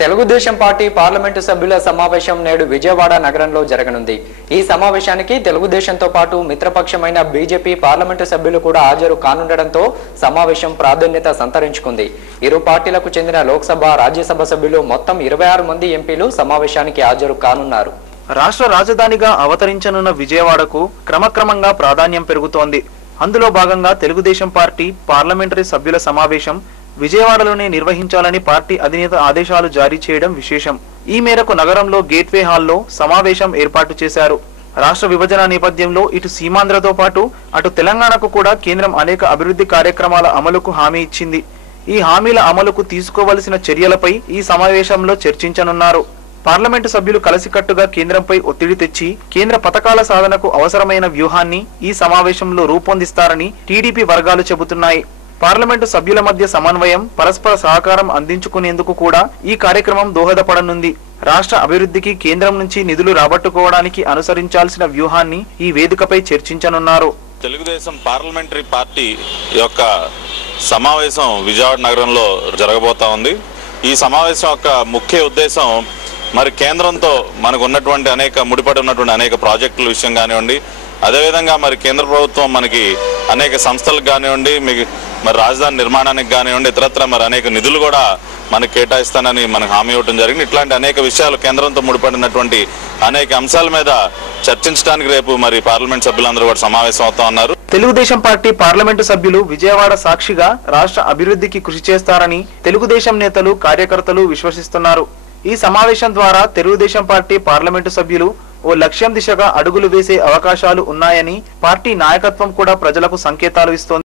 Telugu Desam party parliament సభ్యుల సమావేశం నేడు విజయవాడ నగరంలో జరగనుంది. ఈ సమావేశానికి తెలుగుదేశంతో పాటు మిత్రపక్షమైన బీజేపీ పార్లమెంటు సభ్యులు కూడా హాజరు కానుండడంతో సమావేశం ప్రాధాన్యత సంతరించుకుంది. ఇరు పార్టీలకు చెందిన లోక్సభ, రాజ్యసభ సభ్యులు మొత్తం 26 మంది ఎంపీలు సమావేశానికి హాజరు కానున్నారు. రాష్ట్ర రాజధానిగా అవతరించనున్న విజయవాడకు క్రమక్రమంగా ప్రాధాన్యం పెరుగుతోంది. అందులో భాగంగా తెలుగుదేశం పార్టీ పార్లమెంటరీ సభ్యుల సమావేశం విజయవాడలోనే నిర్వహించాలని పార్టీ అధినేత ఆదేశాలు జారీ చేయడం విశేషం. ఈ మేరకు నగరంలో గేట్వే హాల్లో సమావేశం ఏర్పాటు చేశారు. రాష్ట్ర విభజన నేపథ్యంలో ఇటు సీమాంధ్రతో పాటు అటు తెలంగాణకు కూడా కేంద్రం అనేక అభివృద్ధి కార్యక్రమాల అమలుకు హామీ ఇచ్చింది. ఈ హామీల అమలుకు తీసుకోవలసిన చర్యలపై ఈ సమావేశంలో చర్చించనున్నారు. పార్లమెంటు సభ్యులు కలిసికట్టుగా కేంద్రంపై ఒత్తిడి తెచ్చి కేంద్ర పథకాల సాధనకు అవసరమైన వ్యూహాన్ని ఈ సమావేశంలో రూపొందిస్తారని టీడీపీ వర్గాలు చెబుతున్నాయి. పార్లమెంటు సభ్యుల మధ్య సమన్వయం, పరస్పర సహకారం అందించుకునేందుకు కూడా ఈ కార్యక్రమం దోహదపడనుంది. రాష్ట్ర అభివృద్ధికి కేంద్రం నుంచి నిధులు రాబట్టుకోవడానికి అనుసరించాల్సిన వ్యూహాన్ని ఈ వేదికపై చర్చించనున్నారు. తెలుగుదేశం పార్లమెంటరీ పార్టీ యొక్క సమావేశం విజయవాడ నగరంలో జరగబోతా ఉంది. ఈ సమావేశం యొక్క ముఖ్య ఉద్దేశం మరి కేంద్రంతో మనకు ఉన్నటువంటి ముడిపడి ఉన్నటువంటి అనేక ప్రాజెక్టుల విషయం కానివ్వండి, అదేవిధంగా మరి కేంద్ర ప్రభుత్వం మనకి అనేక సంస్థలకు కానివ్వండి, మరి రాజధాని నిర్మాణానికి కానివ్వండి, ఇతరత్ర మరి అనేక నిధులు కూడా మనకు కేటాయిస్తానని మనకు హామీ ఇవ్వడం జరిగింది. ఇట్లాంటి అనేక విషయాలు కేంద్రంతో ముడిపడినటువంటి అనేక అంశాల మీద చర్చించడానికి రేపు మరి పార్లమెంట్ సభ్యులందరూ కూడా సమావేశం అవుతా ఉన్నారు. తెలుగుదేశం పార్టీ పార్లమెంటు సభ్యులు విజయవాడ సాక్షిగా రాష్ట్ర అభివృద్ధికి కృషి చేస్తారని తెలుగుదేశం నేతలు, కార్యకర్తలు విశ్వసిస్తున్నారు. ఈ సమావేశం ద్వారా తెలుగుదేశం పార్టీ పార్లమెంటు సభ్యులు ఓ లక్ష్యం దిశగా అడుగులు వేసే అవకాశాలు ఉన్నాయని పార్టీ నాయకత్వం కూడా ప్రజలకు సంకేతాలు ఇస్తోంది.